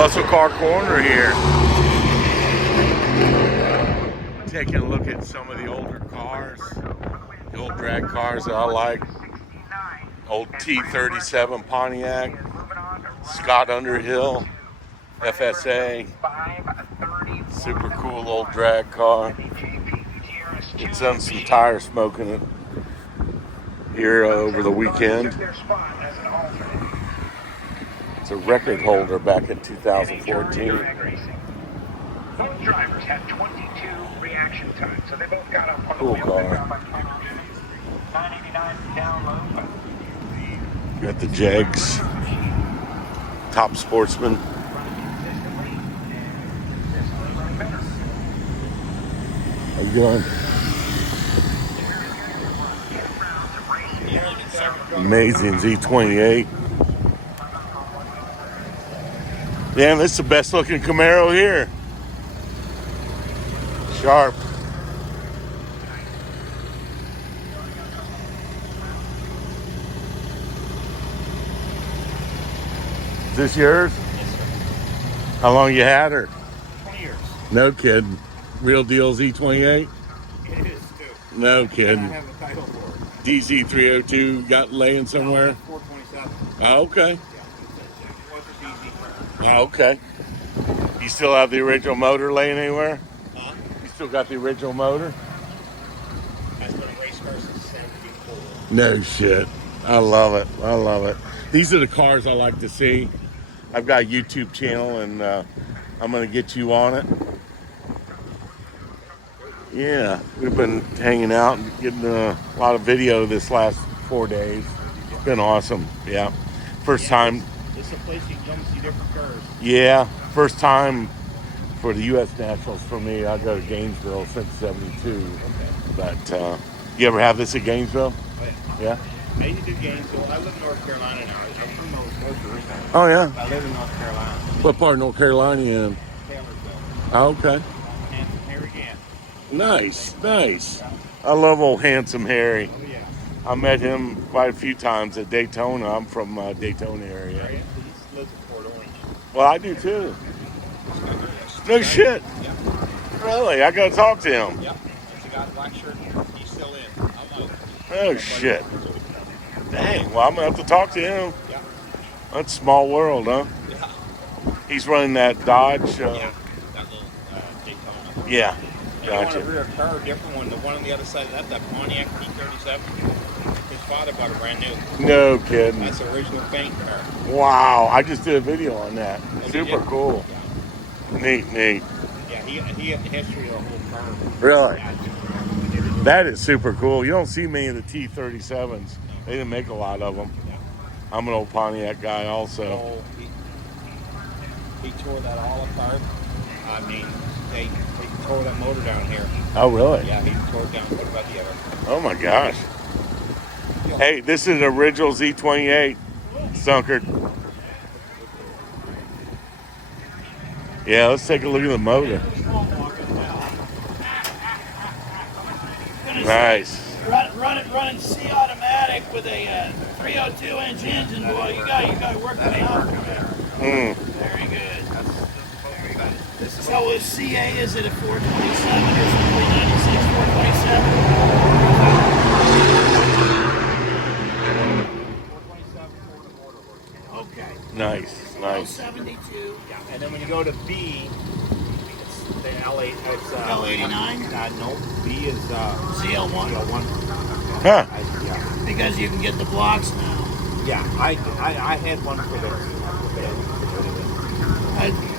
Muscle Car Corner here. Taking a look at some of the older cars, the old drag cars that I like. Old T37 Pontiac, Scott Underhill, FSA. Super cool old drag car. It's done some tire smoking it here over the weekend. It's a record holder back in 2014. Both drivers had 22 reaction times, so they both got up on Cool the car. $989 down low. Got the Jegs, Top Sportsman. How you doing? Amazing Z28. Damn, this is the best looking Camaro here. Sharp. Is this yours? Yes, sir. How long you had her? 20 years. No kidding. Real deal Z28? It is, too. No And kidding. I have a title for it. DZ302 got laying somewhere? 427. Oh, okay. Yeah, it was a DZ. Oh, okay. You still have the original motor laying anywhere? Huh? You still got the original motor? I've been a race car since 74. No shit. I love it. I love it. These are the cars I like to see. I've got a YouTube channel and I'm going to get you on it. Yeah, we've been hanging out and getting a lot of video this last 4 days. It's been awesome. Yeah. First time. This is a place you can come see different cars. Yeah. First time for the US Nationals for me. I go to Gainesville since 72. Okay. But you ever have this at Gainesville? But Yeah. I used to do Gainesville. I live in North Carolina now. I'm from Hickory Racing. Oh, yeah. I live in North Carolina. What part of North Carolina you in? Taylorsville. Oh, okay. And here again. Nice, nice. I love old Handsome Harry. Oh, yeah. I met him quite a few times at Daytona. I'm from Daytona area. Right? He lives in Port Orange. Well, I do too. No shit. Yep. Really? I gotta talk to him. Yep. There's a guy in black shirt. He's still in. I'm out. Oh shit. Dang. Well, I'm gonna have to talk to him. Yeah. That's a small world, huh? Yeah. He's running that Dodge. Yeah. That little Daytona. Yeah. And you want Gotcha. a rear car, a different one. The one on the other side of that Pontiac T37. His father bought a brand new. No kidding. That's the original paint car. Wow. I just did a video on that. Oh, did Super you? cool. Neat, neat. Yeah, he had the history of the whole car. Really? Yeah, That is super cool. You don't see many of the T37s. They didn't make a lot of them. yeah. I'm an old Pontiac guy also. So he tore that all apart. I mean, they tore that motor down here. Oh, really? Yeah, he tore it down, put it back together. Oh, my gosh. Hey, this is an original Z28 Sunker. Yeah, let's take a look at the motor. Nice. Running C automatic with a 302 inch engine, boy. You got to work that out. Mm. Very good. So is CA, is it a 427 or something? 96 427? Okay. Nice, nice. 72. Yeah, and then when you go to B, it's the L8. It's L89? No, B is ZL1? ZL1. Huh. Yeah. Because you can get the blocks now. Yeah, I had one for the.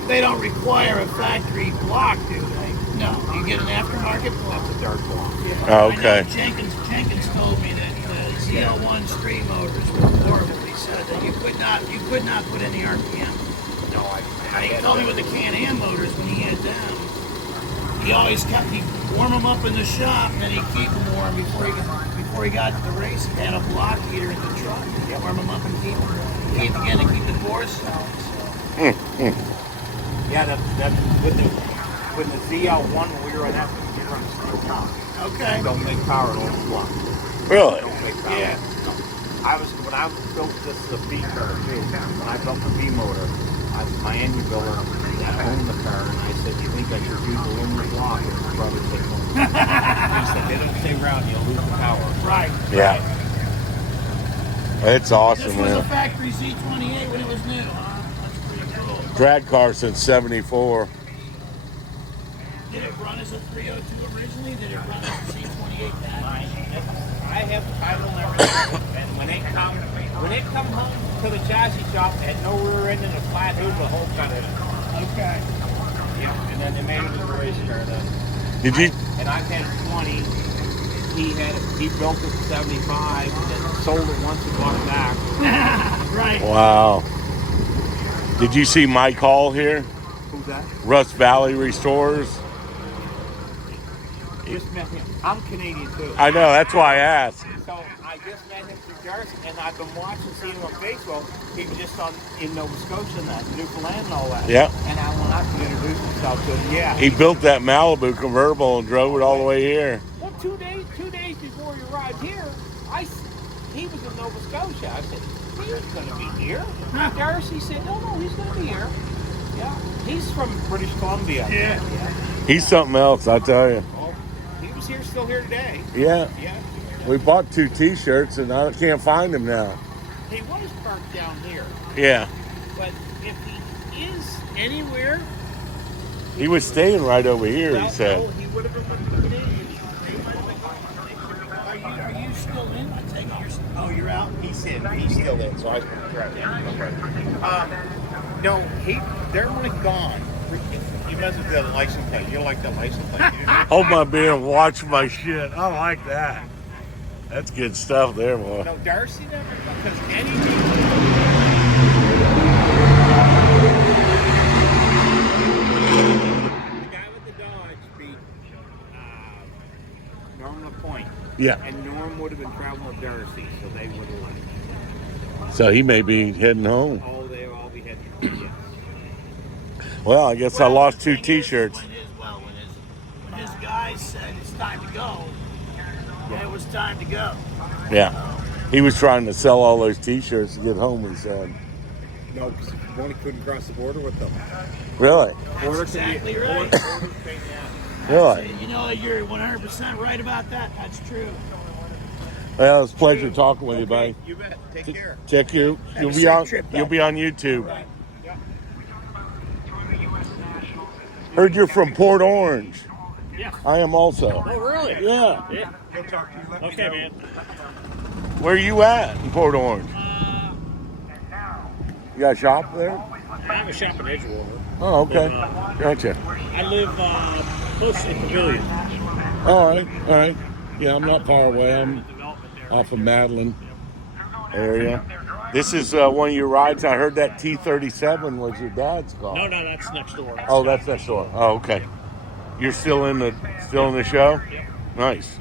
They don't require a factory block, do they? No, you get an aftermarket block. It's a dark block. Yeah. Oh, okay. I know Jenkins told me that the ZL1 street motors were horrible. He said that you could not put any RPM. No, He told me with the Can-Am motors when he had them, he'd warm them up in the shop and then he'd keep them warm before he got to the race. He had a block heater in the truck. He'd warm them up and keep the force. Yeah, that's with the ZL1 when we were on that, we were on steel top. Okay. Don't make power in old block. Really? Don't make power. Yeah. No. When I built this B car too, when I built the B motor, My engine builder owned the car, and I said, "You think I should use the linear block?" And his brother said, "No." He said, "They don't stay around. You'll lose the power." Right. Yeah. It's awesome, This was a man. factory Z28 when it was new, huh? That's pretty cool. Drag car since '74. Did it run as a 302 originally? Did it run as a Z28 then? I have the title and everything, and when it come home to the chassis shop, it had no rear end and a flat hood, the whole cut in it. Okay. Yeah, and then they made it as a race car then. Did you? And I've had 20. He built it in 75, and then sold it once and bought it back. Right. Wow. Did you see Mike Hall here? Who's that? Rust Valley Restorers. Just met him. I'm Canadian too. I know, that's why I asked. So I just met him through Darcy, and I've been seeing him on Facebook. He was just in Nova Scotia and that, Newfoundland and all that. Yeah. And I went up to introduce himself to him. Yeah. He built that Malibu convertible and drove it all the way here. Well, 2 days before he arrived here, he was in Nova Scotia. I said, he's going to be here. Darcy said, no, he's going to be here. Yeah. He's from British Columbia. Yeah. He's something else, I tell you. Well, he was here, still here today. Yeah. Yeah. We bought 2 T-shirts and I can't find him now. He was parked down here. Yeah. But if he is anywhere, He was staying right over here, well, he said. no, he would have been with the Canadians. They might have been going. Are you still in? I take it you're out? He's still in, so I was no, they're like gone. You must have got a license plate. You like the license plate? Hold my beer and watch my shit. I like that. That's good stuff there, boy. No, Darcy never, because any the guy with the Dodge beat Norm LaPointe. Yeah. And Norm would have been traveling with Darcy, so they would have left. So he may be heading home. Oh, they'll all be heading home, yes. Well, I guess I lost 2 T-shirts. When his guys said it's time to go, then it was time to go. Yeah. He was trying to sell all those T-shirts to get home, he said. No, because one couldn't cross the border with them. Really? That's exactly right. Really? You know, you're 100% right about that. That's true. Well, it's a pleasure talking with you, buddy. You bet. Take care. Check you. Have a safe trip, You'll be on YouTube. Right. Yeah. Heard you're from Port Orange. Yeah. I am also. Oh, really? Yeah. Yeah. He'll talk to you. Let me Okay, know. man. Where you at in Port Orange? You got a shop there? I have a shop in Edgewater. Oh, okay. Gotcha. I live close to the pavilion. All right. Yeah, I'm not far away. I'm Development there. off of Madeline area. This is one of your rides. I heard that T37 was your dad's car. No, that's next door. Oh, that's next door. Oh, okay. You're still in the show? Nice.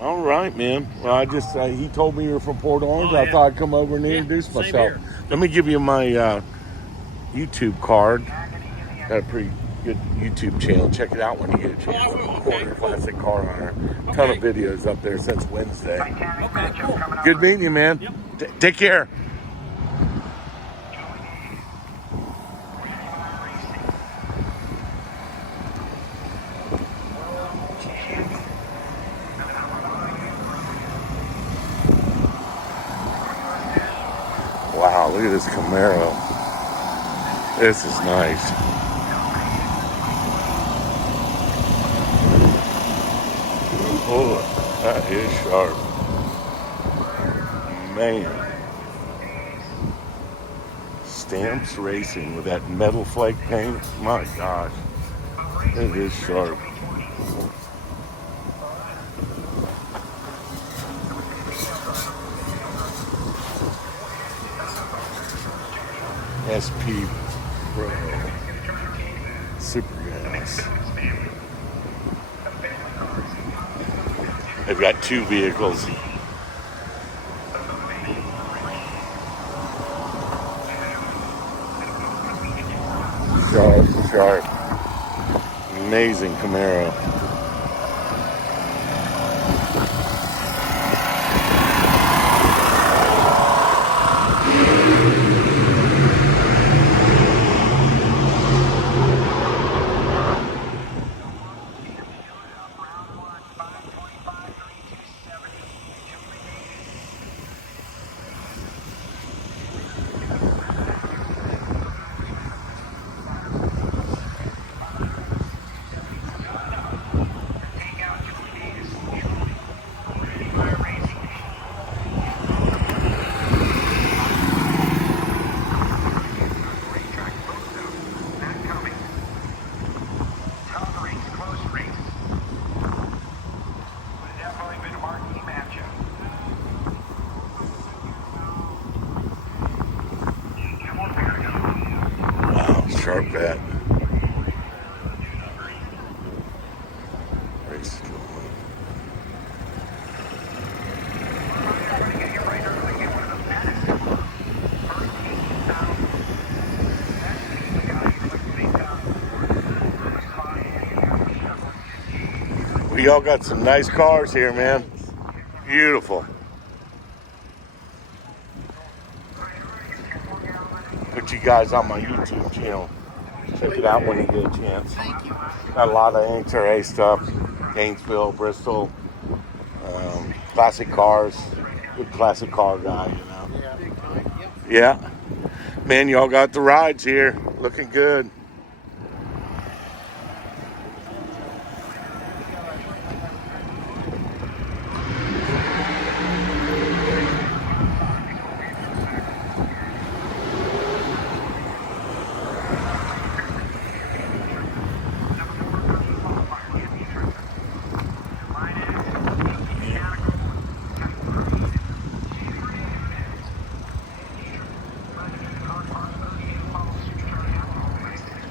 All right, man. Well, I just he told me you were from Port Orange. Oh, I yeah. thought I'd come over and Yeah, introduce same myself. here. Let me give you my YouTube card. Got a pretty good YouTube channel. Check it out when you get a chance. I will. Okay, Corner cool. Classic Car Hunter. Ton of Okay. videos up there since Wednesday. Okay, cool. Good meeting you, man. Yep. Take care. Wow, look at this Camaro. This is nice. Oh, that is sharp. Man. Stamps Racing with that metal flake paint. My gosh. It is sharp. SP Pro Super Gas. They've got 2 vehicles. Sharp. Amazing Camaro. sharp vet. Race. We all got some nice cars here, man. Beautiful. Put you guys on my YouTube channel. Check it out when you get a chance. Got a lot of NHRA stuff. Gainesville, Bristol, classic cars. Good classic car guy, you know. Yeah. Man, y'all got the rides here. Looking good.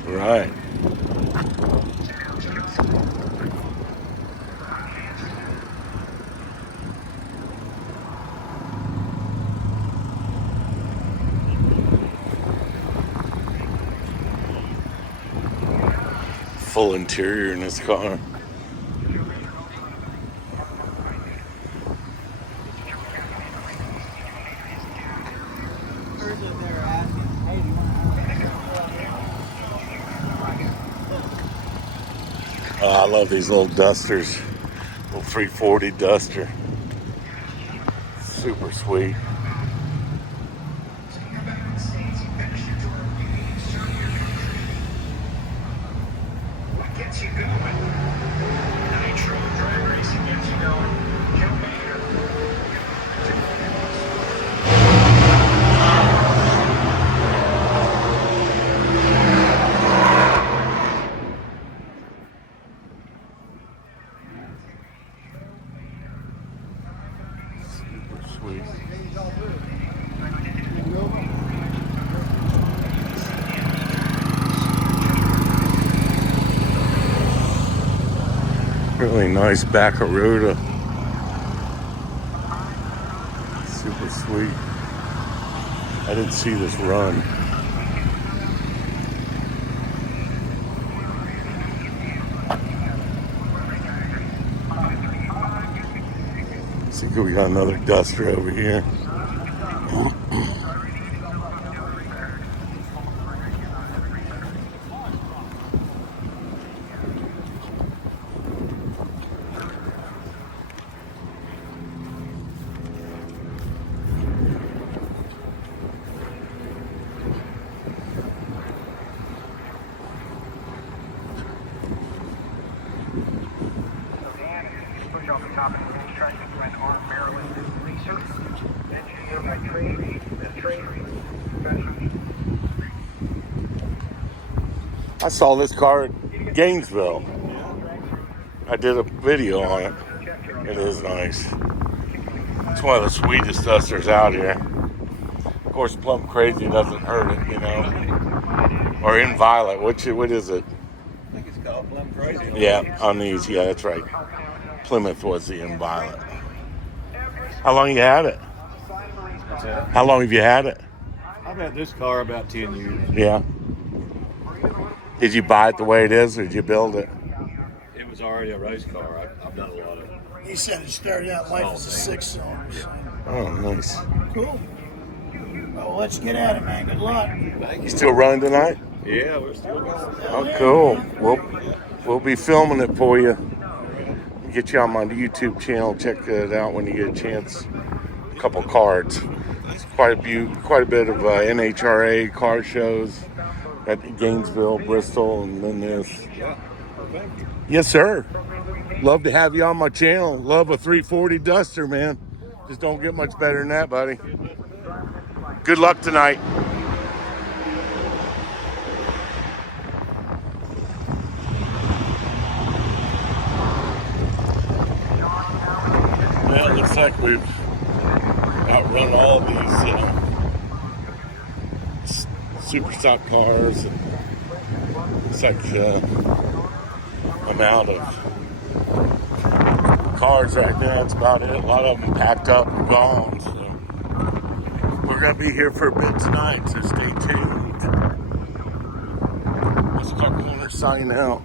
Right. Full interior in this car. Oh, I love these little dusters. Little 340 duster. Super sweet. What gets you going? Nitro drag racing gets you going. Camaro. Super sweet. Really nice Baccaruda. Super sweet. I didn't see this run. See, we got another duster over here. Push off the top of the racetrack and went arm Maryland Racer. Engineered by trade professionals. I saw this car at Gainesville. I did a video on it. It is nice. It's one of the sweetest dusters out here. Of course, Plum Crazy doesn't hurt it, you know. Or in Violet. What is it? I think it's called Plum Crazy. Yeah, on these. Yeah, that's right. Plymouth was the in Violet. How long you had it? How long have you had it? I've had this car about 10 years. Yeah. Did you buy it the way it is, or did you build it? It was already a race car. I've done a lot of. He said it started out life as a 6-cylinder. So. Oh, nice. Cool. Well, let's get at it, man. Good luck. You still running tonight? Yeah, we're still going. Oh, cool. We'll be filming it for you. Get you on my YouTube channel. Check it out when you get a chance. A couple cards. It's quite a bit of NHRA car shows at Gainesville, Bristol, and then this. Yes, sir. Love to have you on my channel. Love a 340 Duster, man. Just don't get much better than that, buddy. Good luck tonight. Well, it looks like we've outrun all these super stock cars and such amount of cars right now. That's about it. A lot of them packed up and gone. So we're gonna be here for a bit tonight. So stay tuned. Let's car corner signing out.